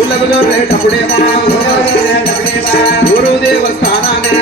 ఊళ్ళకు జొర్రేటప్పుడేమో గురు దేవస్థానాన్ని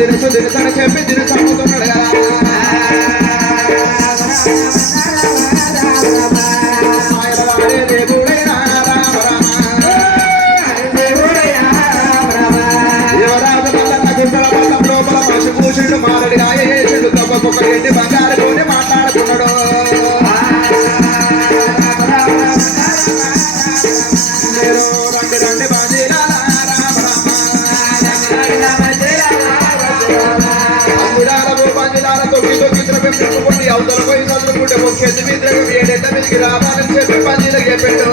తెలుసు తెలుసని చెప్పి తెలుసు అమ్ముతున్నాడు కదా లోపల మారడి రాయ చెడు తప్పకొక ఎండి బంగారుతోనే మాట్లాడుతున్నాడు రండి పంజరాల తొక్కి తొక్కి అవతల పోయి చదువుకుంటే ఒక్కేసి మీద ఏడెట్ట మీదకి రావాలని చెప్పి పంజీలకు చెప్పాడు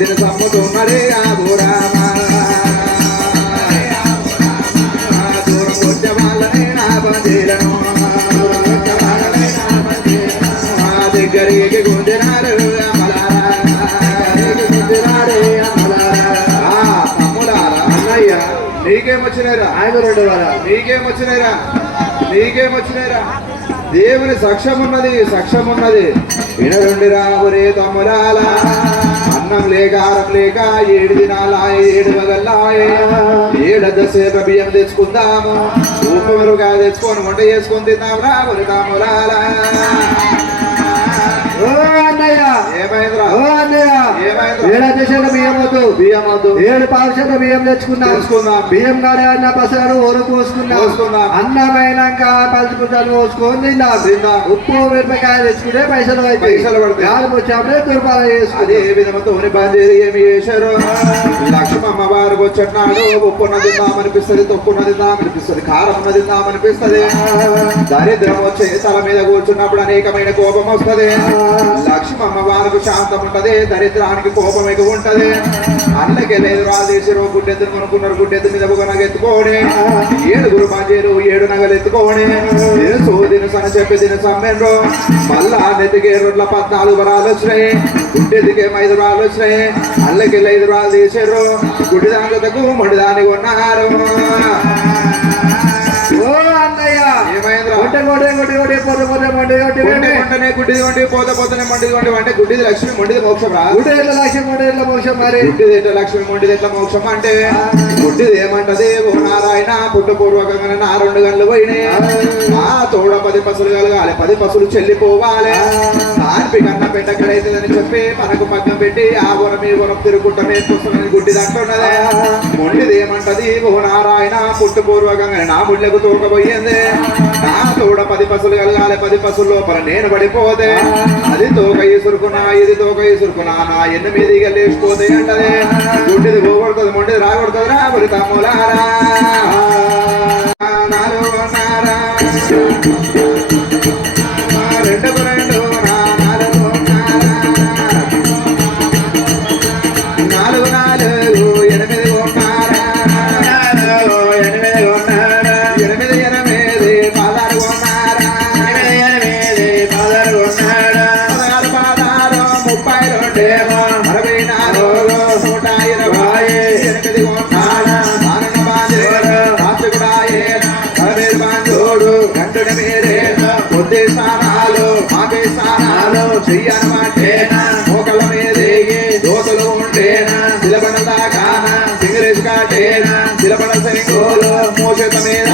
दिन समुद्र मरे आबुरामा दूर मुझवालने ना बंदिरनो దగ్గరికి గుంజనారు తమ్ముడారా అన్నయ్య నీకేమొచ్చినారా ఆయన రెండు వారా నీకేమొచ్చినారా దేవుని సాక్ష్యం ఉన్నది వినరుండిరా ఒరే తమ్ముడాల అన్నం లేక ఆరం లేక 7 దినాల 7 పగల్లాయే 7 సేప బియ్యం తెచ్చుకుందాము ఊపమరుగా తెచ్చుకొని వంట చేసుకొని తిందాం రా ఒరే తమ్ముడాల ఏడు పావుషాల బియ్యం తెచ్చుకున్నాం బియ్యం కాడ అన్న పసగాడు ఊరు పోసుకున్నాం అన్నమైనాక పలుచుకుంటాను పోసుకొని తిందాం ఉప్పు మిరపకాయ తెచ్చుకుంటే పైసలు పడతాయి వచ్చాడే తుర్పాల చేసుకుని ఏ విధంగా పనిచేది ఏమి చేశారు లక్ష్మమ్మ వారికి వచ్చేనాడు ఉప్పున్న తిందామనిపిస్తుంది తొక్కున్న తిందామనిపిస్తుంది కారం ఉన్న తిందామనిపిస్తుంది దరిద్రం వచ్చే తల మీద కూర్చున్నప్పుడు అనేకమైన కోపం వస్తుంది లక్ష్మమ్మ వారికి శాంతం ఉంటది దరిద్రానికి కోపం ఎక్కువ ఉంటది అన్నకి లేదు రాళ్ళు తీసిరు గుడ్డెద్దును కొనుక్కున్నారు గుడ్డెద్దు మీద ఒక నగ ఎత్తుకోని 7 పంజేరు 7 నగలు ఎత్తుకోని దినసు అని చెప్పి సమ్మెన్రు మళ్ళా నెత్తికి 14 వరాలు వచ్చినాయి గుడ్డెద్దుకి 5 రాళ్ళు వచ్చినాయి అల్లకి 5 రాళ్ళు తీసారు గుడి దానికి మొండి దాన్ని కొన్నారు గుడ్డిది లక్ష్మి మొండిది మోక్షం రా లక్ష్మి మొండిది ఎట్లా మోక్షం అంటే గుడ్డిది ఏమంటది ఓ నారాయణ పుట్ట పూర్వకంగా నా 2 గంటలు పోయినాయి ఆ 10 పసులు కలగాలి 10 పసులు చెల్లిపోవాలి సార్పి కన్న పెట్టకడైతుందని చెప్పి మనకు పక్కన పెట్టి ఆ వరం ఈ వరం తిరుగుకుంటా మేపుస్తున్నాను గుడ్డిది అంటున్నదే మొండిది ఏమంటది ఓ నారాయణ పుట్టుపూర్వకంగా నా ముళ్ళకు తోకపోయింది నా తోడ 10 పసులు కలగాలి 10 పసులు లోపల నేను పడిపోతే అది తోక ఈసురుకున్నా ఇది తోక ఈసురుకున్నా నా ఎన్న మీదిగా లేచిపోతే అంటది గుడ్డిది పోగొడుతుంది మొండిది రాగొడుతుంది రా మరి తమ్ములారా చెయ్యనమాటేనా మోకల మీదేగి దోతలు ఉండేనా సిలబడలాగానా సింగరేజ్ కాటేనా సిలబడ సరిగోలు మోషత మీద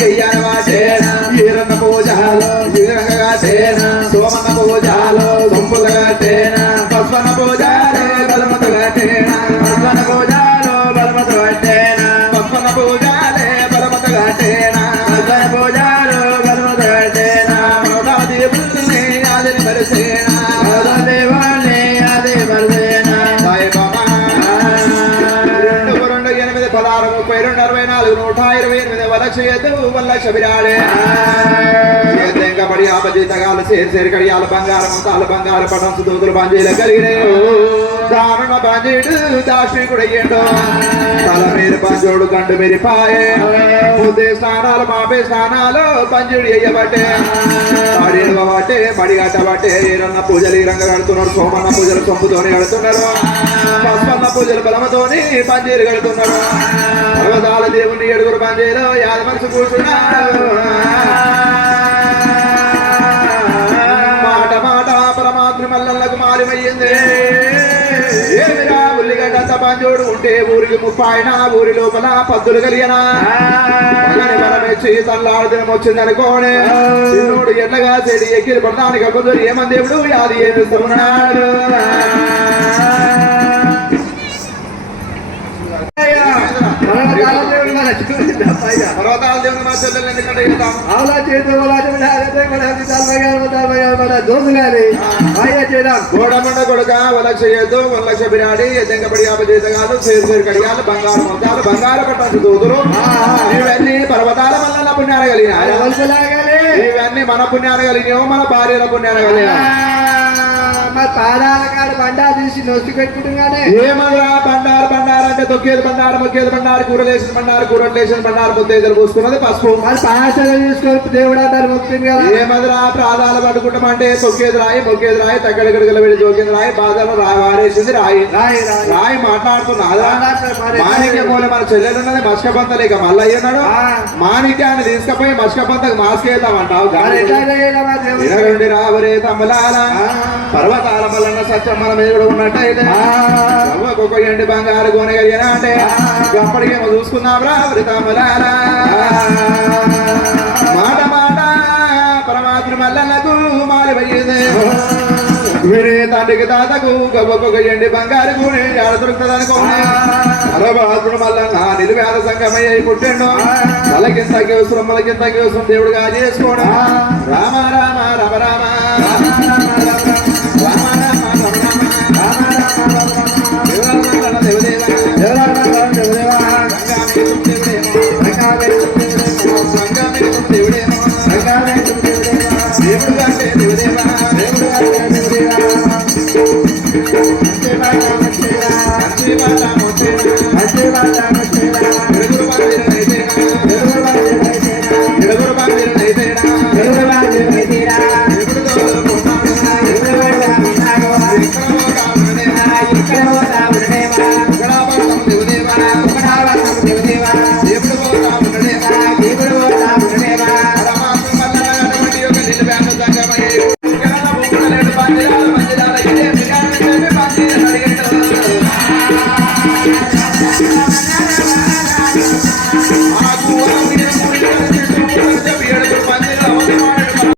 చెయ్యనమాటేనా ఈరన్న పూజాలు శ్రీరంగగాటేనా సోమన్న పూజాలు సొంపులగాటేనా పస్వన పూజాలే బలమతగాటేనా పస్వన పూజాలు బలమతగాటేనా పస్వన పూజాలే బలమతగాటేనా పస్వన పూజాలు బలమతగాటేనా మరసేనా దేవాలే అదే మరసేనా సాయి బాబా 2 16 32 64 128 1,00,000 బిరాడే బడి ఆపజీతగాలు సేరు కడియాల బంగారం తాళ్ళ బంగారు పటం దూతులు బంజీల కలిగినే దారుణ బంజీడు దాశ్రీకుడయ్యేండు తల మీద పంజోడు గండు మెరిపాయే ముద్దే స్నానాలు మాపే స్నానాలు పంజుడు అయ్యబట్టే బట్టే బడి కట్టబట్టే ఈరన్న పూజలు ఈ రంగ కడుతున్నారు సోమన్న పూజలు సొంపుతోని కడుతున్నారు పస్పన్న పూజలు బలమతోని పంజీలు కడుతున్నారు పర్వతాల దేవుని 7 పంజీలు 50 మనసు కూర్చున్నారు మల్లలకు మారిమయ్యింది ఏమిరా ఉల్లిగడ్డ పంజోడు ఉంటే ఊరికి 30 ఊరి లోపల పద్దులు కలిగినా బలమెచ్చి తల్లాడుదినం వచ్చిందనుకోనే చిన్నోడు ఎల్లగా చెడి ఎక్కిరి పడడానికి అక్కడ ఏమని దేవుడు అది ఏమిస్తున్నాడు పర్వతాల దేవుని మా చెల్లెలు ఎందుకంటే ఆవులా చేద్దాం దోసుగాలి గోడమండ కొడుక 1,00,000 1,00,000 బిరాడి ఎద్దంకబడి ఆపజీతగాలు సేరు కడియాలు బంగారు మొత్తాలు బంగారు పట్టాల్సి దూదురు ఇవన్నీ పర్వతాల వల్ల పుణ్యాలు కలిగిన ఇవన్నీ మన పుణ్యాలు కలిగినావు మన భార్యల పుణ్యాలు కలిగిన పాదాల కాడ బండారు తీసి నొచ్చి పెట్టుకుంటున్నానే ఏమన్నా బండారు అంటే తొక్కేది బండారు మొక్కేది బండారు కూరలేసిన బండారు కూరలేసిన బండారు ముద్దలు పూసుకున్నది పసుపు మరి పాసలు తీసుకొని దేవుడు అంటారు మొక్కింది కదా ఏమదిరా ప్రాధాలు పట్టుకుంటామంటే తొక్కేది రాయి మొక్కేది రాయి తగ్గడగడగల వెళ్ళి జోకింది రాయి బాధలు వారేసింది రాయి రాయి మాట్లాడుతున్నా మాణిక్య మూల మన చెల్లెలు ఉన్నది మస్కపంతలు ఇక మళ్ళీ అయ్యన్నాడు మాణిక్యాన్ని తీసుకపోయి మస్కపంతకు మాస్కేద్దామంటావు రావరే తమ్మలాల పర్వతాల మల్లన్న సత్యం మన మీద కూడా ఉన్నట్టయితే ఒక్కొక్క ఎండి బంగారు కొనగలిగినా అంటే అప్పటికేమో చూసుకుందాం రావరి తమ్మలాల మాట మాట పరమాత్మ మల్లన్నకు మారిపోయింది వీరే తండ్రికి తాతకు ఒక్కొక్క ఎండి బంగారు కూడా ఆడ దొరుకుతుంది అనుకోండి పరమాత్ముడు మల్లన్న నిలువేద సంగమయ్యి పుట్టిండు తలకింత కేవసం మలకింత కేవసం దేవుడుగా చేసుకోవడం